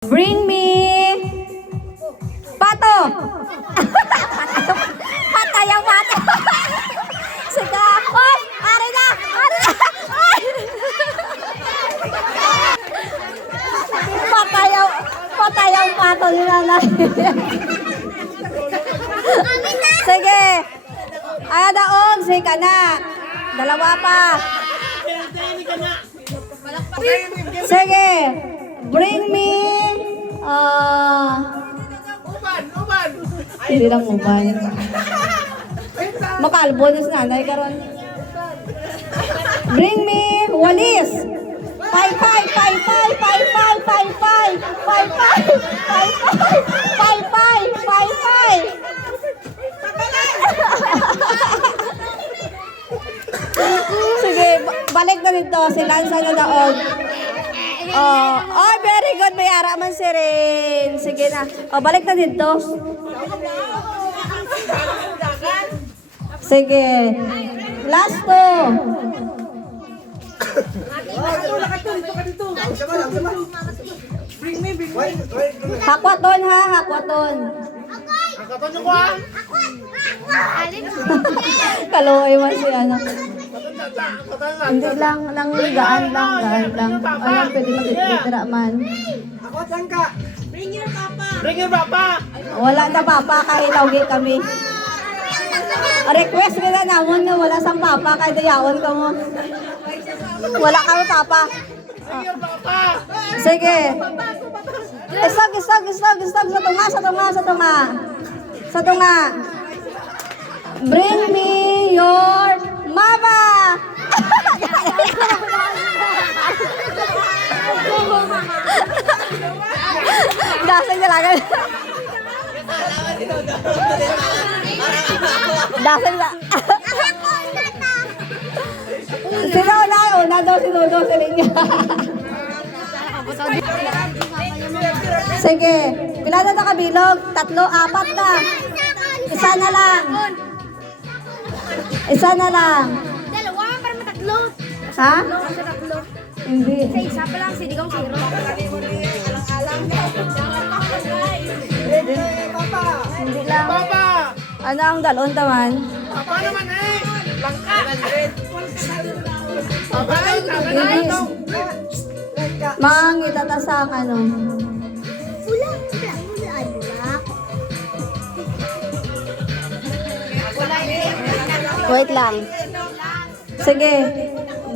Bring me pato. Patay ang pato. Sige. Oy, ari na. Ari na. Oy. Patay ang pato nila na. Sige. Ay, daog. Sige ka na. Dalawa pa. Sige. Bring me Uban. hindi lang uban. Makalbo na si nanay karon. Bring me walis. Pay. Sige, balik na dito. Si Lanza na daog. Oh, very good. May ara man si Rin. Sige na. Oh, balik na dito. Sige. Last two. Hakwaton ha, hakwaton. Kaloy man si ano. Hindi lang, gaan lang. Ayun, pwede mag-itira man. Ako, saan ka? Bring your papa. Wala na papa, kahilawgi kami. Request nila namon na wala sang papa, kaya dayawan ka mo. Wala kami papa. Bring your papa. Sige. Isag. Sa tunga. Bring me your mama. Dasay niya lang. Dasay na. Sino na? Una daw si Dodo sa linya. Sige. Pila na kabilog? 3, 4 na. Isa na lang. Dalawa para matatlo. Ha? Tatlo. Hindi. Sa isa pa lang, sidigaw zero. Papa. Hindi lang. Papa. Ano ang dalon taman? Papa naman eh. Langka. Papa. Hindi. Mang itatasang ano. Ulang. Wait lang. Sige.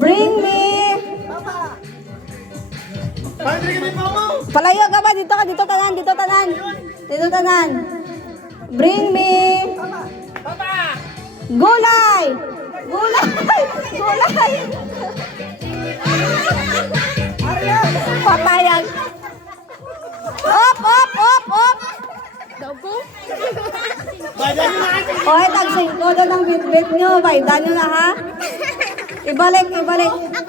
Bring me. Bring your mama. Palayo ka ba? Dito tanan. Bring me. Papa. Gulay. Patayag. Op. Bayan nyo na ate. Oy, tag 5 doon ang bit-bit nyo. Baydan nyo na ha. Ibalik. Ako